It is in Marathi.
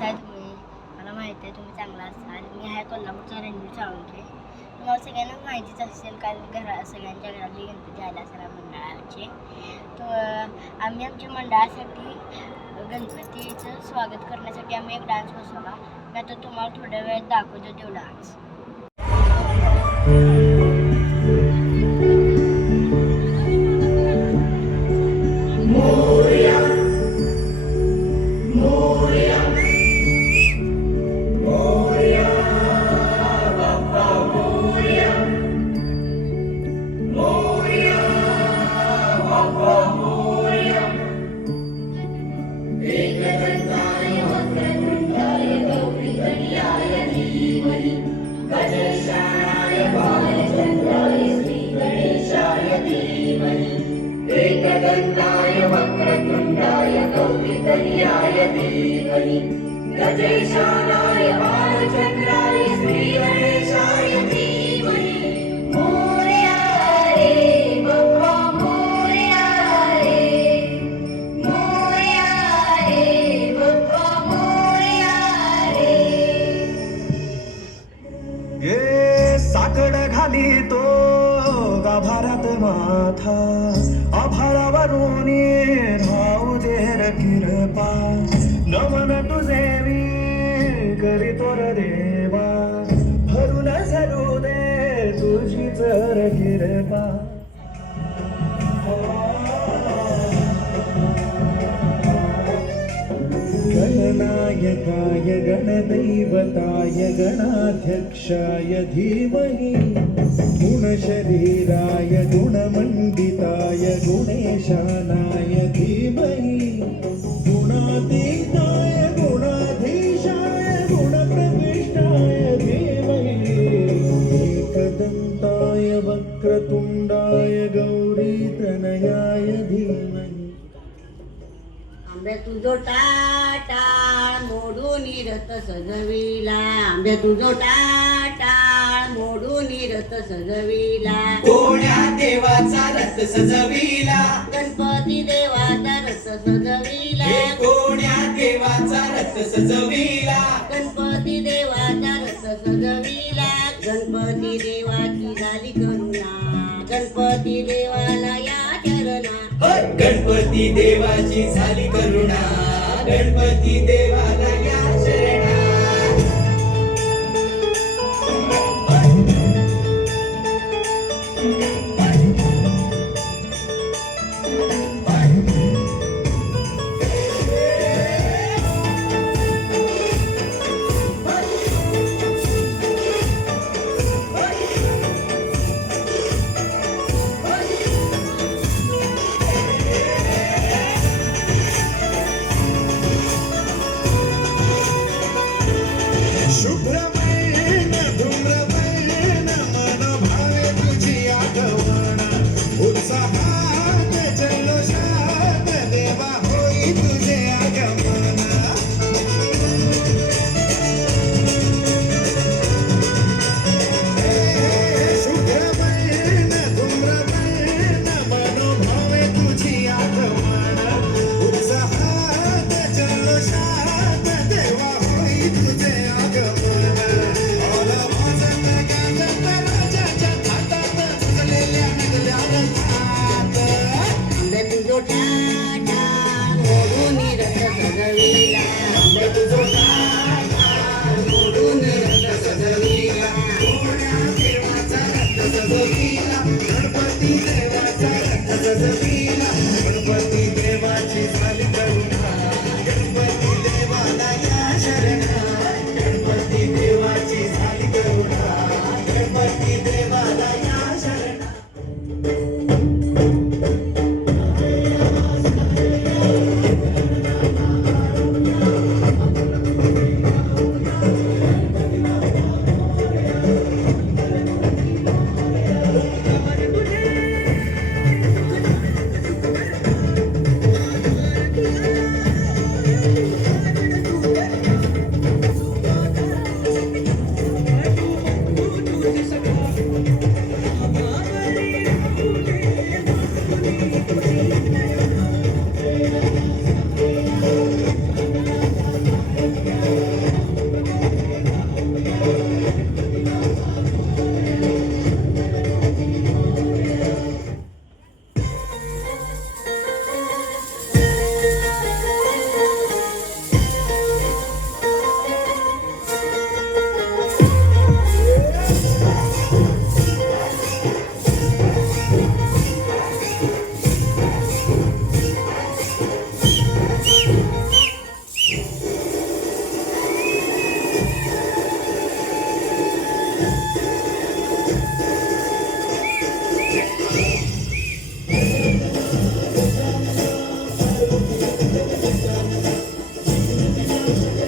कसा आहे तुम्ही? मला माहिती आहे तुम्ही चांगला असाल. मी आहे कोल्हापूरचा रणवीर साळुंखे. तुम्हाला सगळ्यांना माहितीच असेल कारण सगळ्यांच्या घरातली गणपती आला असेल मंडळाचे. तर आम्ही आमच्या मंडळासाठी गणपतीचं स्वागत करण्यासाठी आम्ही एक डान्स बसवला. मी आता तुम्हाला थोड्या वेळात दाखवतो तो डान्स. एकदन्ताय वक्रतुण्डाय गौरीतनयाय धीमहि गजेशानाय बालचन्द्राय श्रीगणेशाय धीमहि मोरया रे बप्पा मोरया रे बप्पा मोरया रे. ये साकड घाली तो गाभारात माथा आभाळावरून धावू दे कृपा नमन तुझे मी करीतो रे देवा भरून झरू दे तुझी जर कृपा. गणनायकाय गणदैवताय गणाध्यक्षाय धीमहि गुणशरीराय गुणमण्डिताय गुणेशानाय धीमहि गुणातीताय गुणाधीशाय गुणप्रविष्टाय धीमहि एकदन्ताय वक्रतुण्डाय गौरीतनयाय धीमहि. आंबे तुझो टाटाळ मोडून रथ सजविला. आंबे तुझो टाटाळ मोडून रथ सजविला. कोण्या देवाचा रथ सजविला. गणपती देवाचा रथ सजविला. कोण्या देवाचा रथ सजविला. गणपती देवाचा रथ सजविला. गणपती देवाची झाली करुणा. गणपती देवाला या चरणा. गणपती देवाची झाली करुणा. गणपती देवाला या शरणा. शुभ्रमयेन धूम्रमयेन मन भावे तुझी आठवण उत्साहात जल्लोषात देवा होई तुझे आगमन. शुभ्रमयेन धूम्रमयेन मन भावे तुझी आठवण उत्साहात जल्लोषात देवा होई तुझे गणपती देवाचा रथ सजविला. गणपती देवाची झाली करुणा. गणपती देवाला या शरणा. गणपती